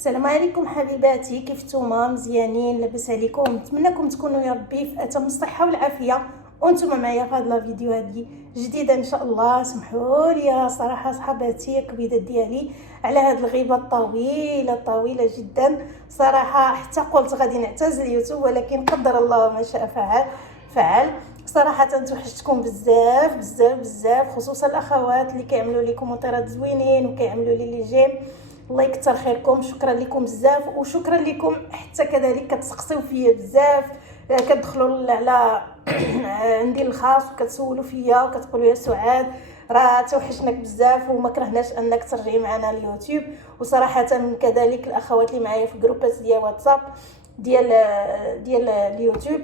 السلام عليكم حبيباتي، كيف نتوما؟ مزيانين؟ لاباس عليكم؟ نتمنىكم تكونوا يا ربي في اتم الصحه والعافيه وانتم معايا في هذا لا فيديو هذه جديده ان شاء الله. سمحوا لي صراحه صحباتي كبيدات ديالي على هذه الغيبه الطويله جدا صراحه، حتى قلت غادي نعتزل اليوتيوب ولكن قدر الله ما شاء فعل. صراحه توحشتكم بزاف خصوصا الاخوات اللي كيعملوا لي كومونتيرات زوينين وكيعملوا لي جيم. الله يكثر خيركم، شكرا لكم بزاف وشكرا لكم حتى كذلك كتسقسيو فيا بزاف، كتدخلوا على عندي الخاص وكتسولوا فيا وكتقولوا يا سعاد راه توحشناك بزاف وما كرهناش انك ترجعي معنا اليوتيوب. وصراحه كذلك الاخوات اللي معايا في جروبات ديال واتساب ديال اليوتيوب،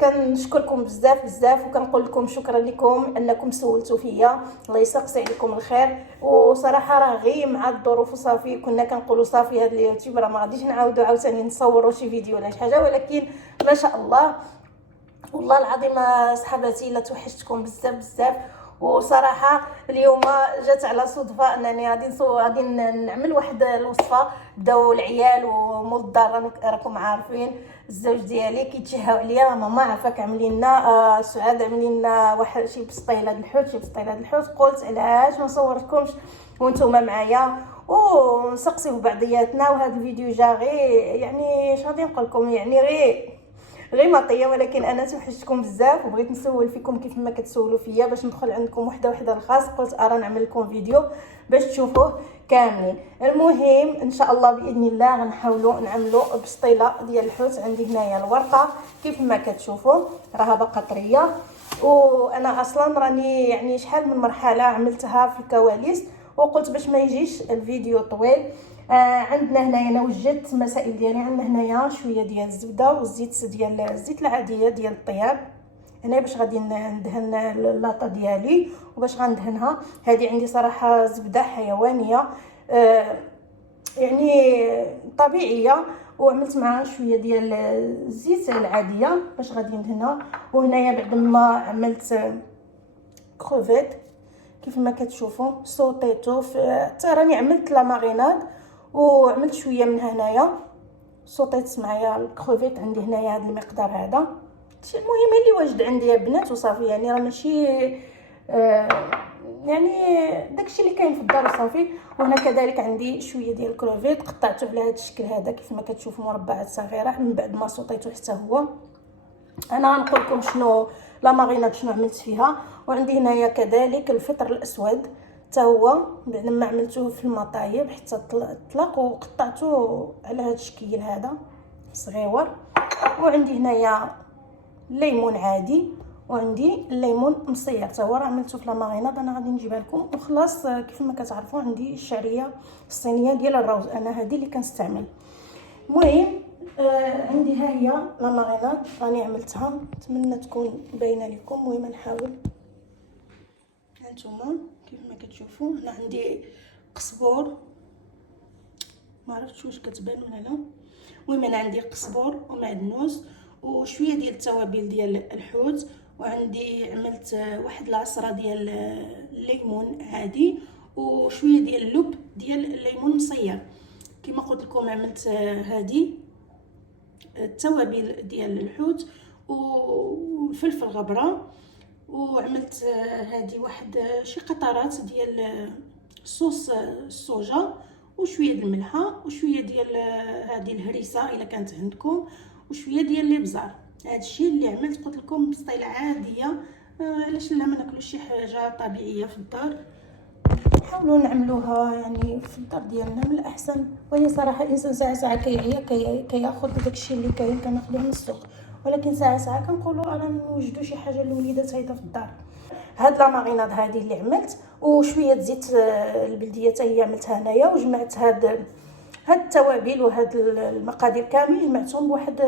كنشكركم بزاف وكنقول لكم شكرا لكم انكم سولتوا فيا، الله يسقسي عليكم الخير. وصراحه راه غير مع الظروف وصافي كنا كنقولوا صافي هذا اليوتيوب راه ما غاديش نعاودوا عاوتاني نصوروا شي فيديو ولا شي حاجه، ولكن ما شاء الله والله العظيم صحباتي الا توحشتكم بزاف. وصراحه اليوم جات على صدفه انني غادي نعمل واحد الوصفه. بداو العيال ومول الدار راكم عارفين الزوج ديالي كيتشهاو عليا، ماما عافاك عملي لنا سعاد عملي لنا واحد شي بسطيله الحوت. قلت علاش ما صورتكمش وانتم معايا ونسقسيو بعضياتنا. وهذا الفيديو جا غير يعني اش غادي نقول لكم، يعني غير مطيه، ولكن انا توحشتكم بزاف وبغيت نسول فيكم كيف ما كتسولوا فيا باش ندخل عندكم وحده الخاص. قلت ارى نعمل لكم فيديو باش تشوفوه كاملين. المهم ان شاء الله باذن الله غنحاولوا نعملوا بسطيله ديال الحوت. عندي هنايا الورقه كيف ما كتشوفوا راها باقا طريه، وانا اصلا راني يعني شحال من مرحله عملتها في الكواليس وقلت باش ما يجيش الفيديو طويل. عندنا هنايا انا وجدت المسائل ديالي. عندنا هنايا شويه ديال الزبده والزيت ديال الزيت العاديه ديال الطياب هنا باش غادي ندهن اللاطه ديالي وباش غندهنها. هذه عندي صراحه زبده حيوانيه يعني طبيعيه، وعملت معها شويه ديال الزيت العاديه باش غادي ندهنها. وهنايا بعد ما عملت كروفيت كيف ما كتشوفوا صوتيتو حتى راني عملت لا ماريناد وعملت شويه من هنايا صوتيت معايا الكروفيت. عندي هنايا هذا المقدار هذا، المهم اللي واجد عندي يا بنات وصافي، يعني راه ماشي يعني داكشي اللي كاين في الدار وصافي. وهنا كذلك عندي شويه ديال الكروفيت قطعته بهذا الشكل هذا كيف ما كتشوفوا مربعات صغيره من بعد ما صوتيته حتى هو. انا غنقول لكم شنو لا ماريناد شنو عملت فيها. وعندي هنايا كذلك الفطر الاسود حتى هو بعد ما عملته في المطايب حتى طلق وقطعته على هذا الشكل هذا صغيور. وعندي هنايا الليمون عادي وعندي الليمون مصير حتى هو راه عملته في لا ماريناد. انا غادي نجيبها لكم. وخلاص كيف ما كتعرفوا عندي الشعريه الصينيه ديال الروز، انا هذه اللي كنستعمل. المهم عندي ها هي لا ماريناد راني عملتها، نتمنى تكون باينه لكم. المهم نحاول هانتوما كيف ما كتشوفوا. هنا عندي قزبور، ما عرفتش واش كتبان ولا لا. المهم انا عندي قزبور ومعدنوس وشويه ديال التوابل ديال الحوت، وعندي عملت واحد العصره ديال الليمون عادي وشويه ديال اللب ديال الليمون مصير. كما قلت لكم عملت هذه التوابل ديال الحوت والفلفل غبره، وعملت هذه واحد شي قطرات ديال صوص الصوجا وشويه ديال الملحه وشويه ديال هذه الهريسه الا كانت عندكم وشويه ديال الابزار. هذا الشيء اللي عملت. قلت لكم بسطيله عاديه، علاش لا ما ناكلوش شي حاجه طبيعيه في الدار، نحاولوا نعملوها يعني في الدار ديالنا من الاحسن. وهي صراحه الانسان ساعه كيعيا كياخذ داكشي اللي كاين كناخذوه من السوق، ولكن ساعه كنقولوا انا نوجدوا شي حاجه للوليدات هيدا في الدار. هاد لا ماريناد هذه اللي عملت وشويه زيت البلديه حتى هي عملتها هنايا، وجمعت هاد التوابل وهاد المقادير كامل جمعتهم بواحد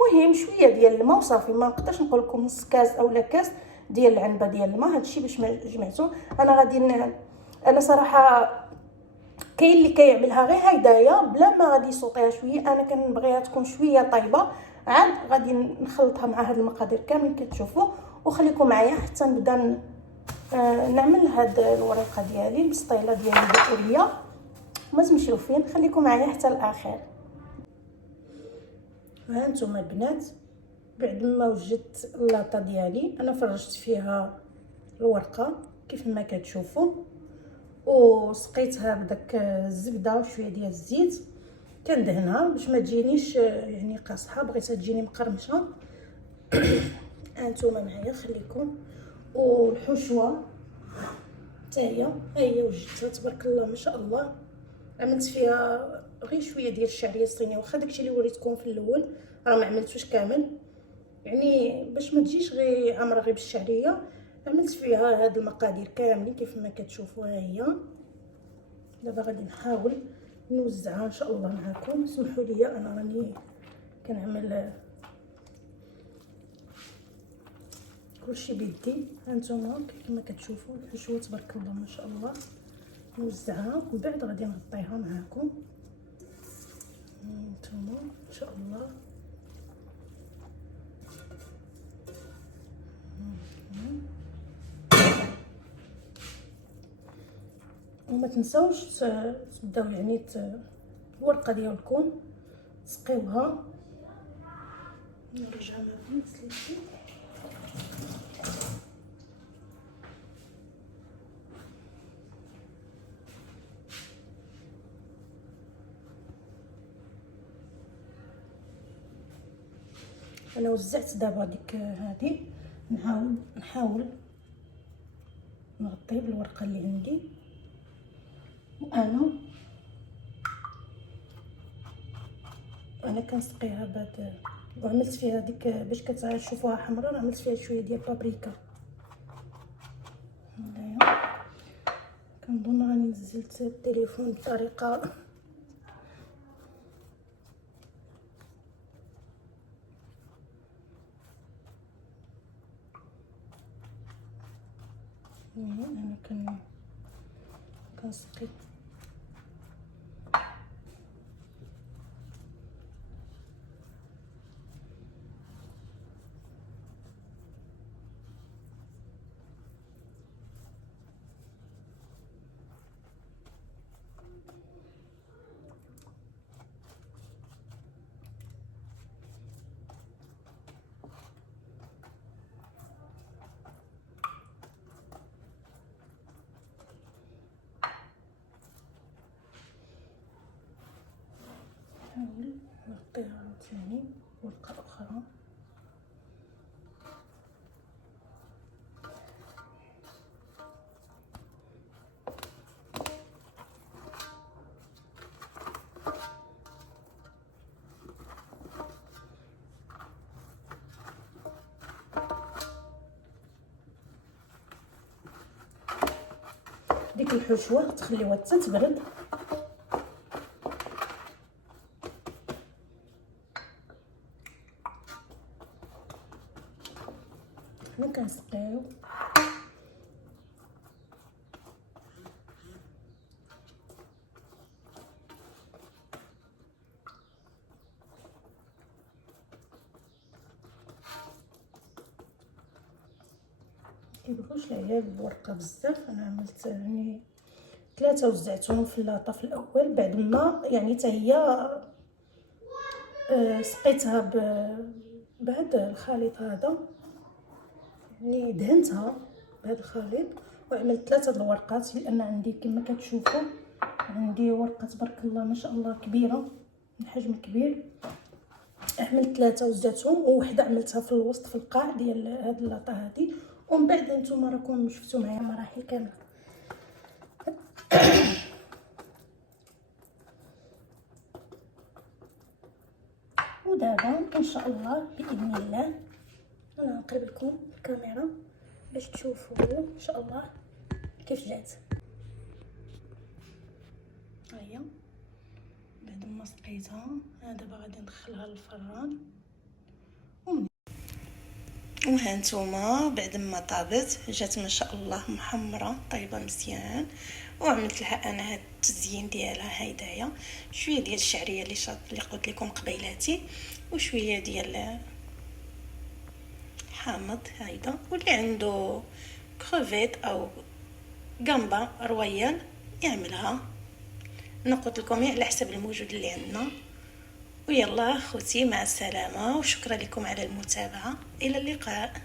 مهم شويه ديال الماء وصافي. ما نقدرش نقول لكم نص كاس اولا كاس ديال العنبه ديال الماء. هادشي باش ما جمعته. انا غادي انا صراحه كاين اللي كيعملها غير هكذايا بلا ما غادي يصوطيها شويه، انا كنبغيها تكون شويه طيبه. عاد غادي نخلطها مع هاد المقادير كامل كتشوفوا، وخليكم معايا حتى نبدا نعمل هاد الورقه ديالي البسطيله ديالي البخوريه. نتوما مشوفين، خليكم معايا حتى الاخر. ها نتوما البنات، بعد ما وجدت اللاطه ديالي انا فرشت فيها الورقه كيف ما كتشوفوا، وسقيتها بداك الزبده وشويه ديال الزيت، كندهنها باش ما تجينيش يعني قاصحه، بغيتها تجيني مقرمشه. هانتوما معايا خليكم. والحشوه حتى هي وجدتها تبارك الله ما شاء الله. عملت فيها غير شويه ديال الشعريه الصينيه، واخا داكشي اللي وريتكم في الاول راه ما عملتوش كامل، يعني باش ما تجيش غير عامره غير بالشعريه. عملت فيها هاد المقادير كاملين كيف ما كتشوفوا. ها هي دابا غادي نحاول نوزعها ان شاء الله معكم. سمحوا لي انا راني كنعمل كلشي بيدي. هانتوما كما كتشوفوا الحشوه تبارك الله ما شاء الله. نوزعها ومن بعد غادي نغطيها معكم. هانتوما ان شاء الله. وما تنساوش تبداو يعني الورقه ديالكم تسقيوها. نرجع معكم سليتي. انا وزعت دابا ديك هذه، نحاول نغطي بالورقه اللي عندي. وانا كنسقيها بهاد، وعملت فيها ديك باش كتشوفوها حمراء، عملت فيها شويه ديال بابريكا. هنايا كنظن راني نزلت التليفون بطريقه انا كنسقي. نحاول نغطيها عاوتاني ورقه اخرى. ديك الحشوه تخليوها حتى تبرد. حنا كنسقيو كيبغيوش العيال الورقه بزاف. انا عملت يعني 3 وزعتهم في اللاطه في الاول، بعد ما يعني حتى هي سقيتها بهذا الخليط هذا، يعني دهنتها بهذا الخليط وعملت 3 الورقات، لان عندي كما كتشوفوا عندي ورقه تبارك الله ما شاء الله كبيره، الحجم كبير. عملت 3 وزعتهم، ووحده عملتها في الوسط في القاع ديال هاد اللاطه هذه. ومن بعد نتوما راكم شفتوا معايا مراحل كامله. ودابا ان شاء الله باذن الله انا نقلب لكم الكاميرا باش تشوفوا ان شاء الله كيف جات. هيا بعد ما سقيتها دابا غادي ندخلها للفران. وهانتوما بعد ما طابت جات ما شاء الله محمره طيبه مزيان. وعملت لها انا هاد التزيين ديالها هيدايا، شويه ديال الشعريه اللي قلت لكم قبيلاتي، وشويه ديال حامض هيدا، واللي عنده كروفيت او جامبا رويال يعملها. نقول لكم على حسب الموجود اللي عندنا. ويلا اخوتي، مع السلامه وشكرا لكم على المتابعه، الى اللقاء.